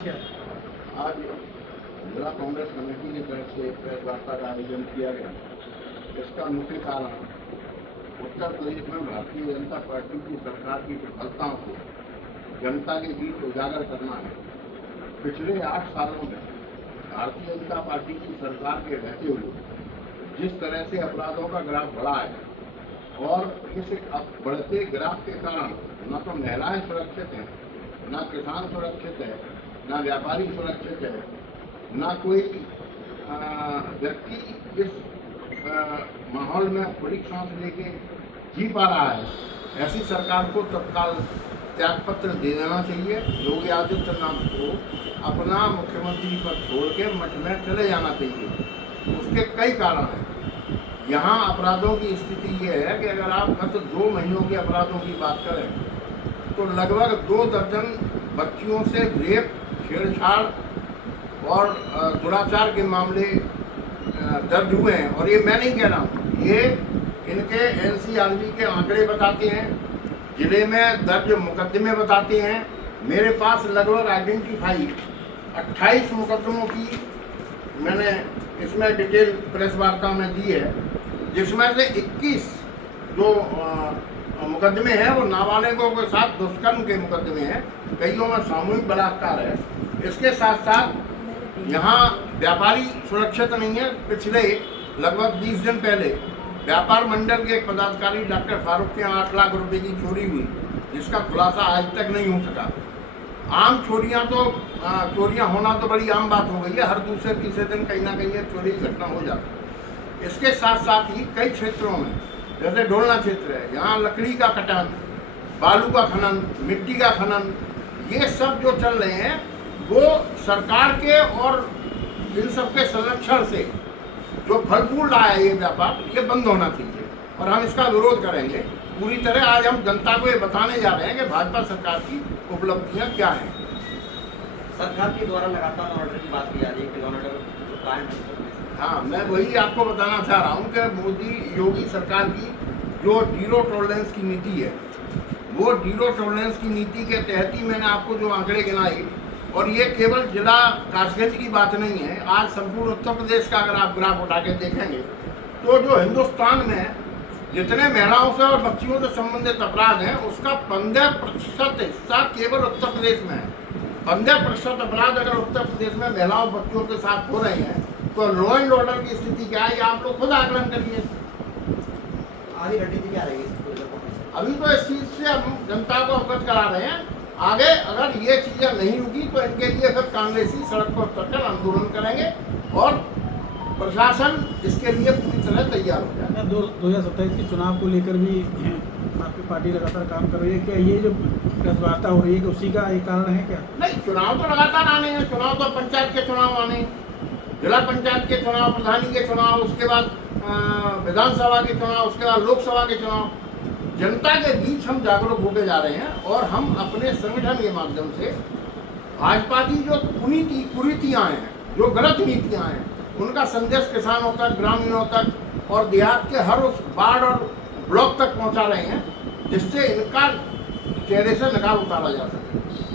आज जिला कांग्रेस कमेटी की तरफ से एक प्रेस वार्ता का आयोजन किया गया। इसका मुख्य कारण उत्तर प्रदेश में भारतीय जनता पार्टी की सरकार की विफलताओं को जनता के बीच उजागर करना है। पिछले 8 सालों में भारतीय जनता पार्टी की सरकार के रहते हुए जिस तरह से अपराधों का ग्राफ बढ़ा है और इस बढ़ते ग्राफ के कारण न तो महिलाएं सुरक्षित हैं, न किसान सुरक्षित है, ना व्यापारी सुरक्षित है, ना कोई व्यक्ति इस माहौल में खुली सांस लेके जी पा रहा है। ऐसी सरकार को तत्काल त्यागपत्र दे देना चाहिए। योगी आदित्यनाथ को अपना मुख्यमंत्री पद छोड़ के मठ में चले जाना चाहिए। उसके कई कारण हैं। यहाँ अपराधों की स्थिति ये है कि अगर आप गत 2 महीनों के अपराधों की बात करें तो लगभग 2 दर्जन बच्चियों से रेप, छेड़छाड़ और दुराचार के मामले दर्ज हुए हैं। और ये मैं नहीं कह रहा हूँ, ये इनके एनसीआरबी के आंकड़े बताते हैं, जिले में दर्ज मुकदमे बताते हैं। मेरे पास लगभग आइडेंटिफाई 28 मुकदमों की मैंने इसमें डिटेल प्रेस वार्ता में दी है, जिसमें से 21 जो मुकदमे हैं वो नाबालिगों के साथ दुष्कर्म के मुकदमे हैं, कईयों में सामूहिक बलात्कार है। इसके साथ साथ यहाँ व्यापारी सुरक्षित नहीं है। पिछले लगभग 20 दिन पहले व्यापार मंडल के एक पदाधिकारी डॉक्टर फारूक के 8 लाख रुपए की चोरी हुई, जिसका खुलासा आज तक नहीं हो सका। आम चोरियाँ होना तो बड़ी आम बात हो गई है। हर दूसरे तीसरे दिन कहीं ना कहीं चोरी की घटना हो जाती है। इसके साथ साथ ही कई क्षेत्रों में, जैसे ढोलना क्षेत्र है, यहाँ लकड़ी का कटान, बालू का खनन, मिट्टी का खनन, ये सब जो चल रहे हैं वो सरकार के और इन सब के संरक्षण से जो फल फूल रहा है ये व्यापार, ये बंद होना चाहिए और हम इसका विरोध करेंगे पूरी तरह। आज हम जनता को ये बताने जा रहे हैं कि भाजपा सरकार की उपलब्धियां क्या हैं। सरकार के द्वारा लगातार ऑर्डर की बात की जा रही है कि ऑर्डर कायम है। हाँ, मैं वही आपको बताना चाह रहा हूँ कि मोदी योगी सरकार की जो जीरो टॉलरेंस की नीति है, वो जीरो टॉलरेंस की नीति के तहत ही मैंने आपको जो आंकड़े गिनाए, और ये केवल जिला कासगंज की बात नहीं है। आज संपूर्ण उत्तर प्रदेश का अगर आप ग्राफ उठा के देखेंगे तो जो हिंदुस्तान में जितने महिलाओं से और बच्चियों से संबंधित अपराध हैं, उसका 15% हिस्सा केवल उत्तर प्रदेश में है। 15% अपराध अगर उत्तर प्रदेश में महिलाओं बच्चियों के साथ हो रहे हैं तो लॉ एंड ऑर्डर की स्थिति क्या है, आप लोग खुद आकलन करिए। आगे रणनीति क्या रहेगी? अभी तो इस चीज से हम जनता को अवगत करा रहे हैं। आगे अगर ये चीजें नहीं रुकी तो इनके लिए फिर कांग्रेसी सड़क पर उतरकर आंदोलन करेंगे और प्रशासन इसके लिए पूरी तरह तैयार हो जाए। 2027 के चुनाव को लेकर भी आपकी पार्टी लगातार काम कर रही है। क्या ये जो प्रेस वार्ता हो रही है कि उसी का एक कारण है क्या? नहीं, चुनाव तो लगातार आने हैं। चुनाव तो पंचायत के चुनाव आने, जिला पंचायत के चुनाव, प्रधानी के चुनाव, उसके बाद विधानसभा के चुनाव, उसके बाद लोकसभा के चुनाव। जनता के बीच हम जागरूक होते जा रहे हैं और हम अपने संगठन के माध्यम से भाजपा की जो कुरीतियाँ हैं, जो गलत नीतियाँ हैं, उनका संदेश किसानों तक, ग्रामीणों तक और देहात के हर उस वार्ड और ब्लॉक तक पहुंचा रहे हैं, जिससे इनका चेहरे से नकाब उतारा जा सके।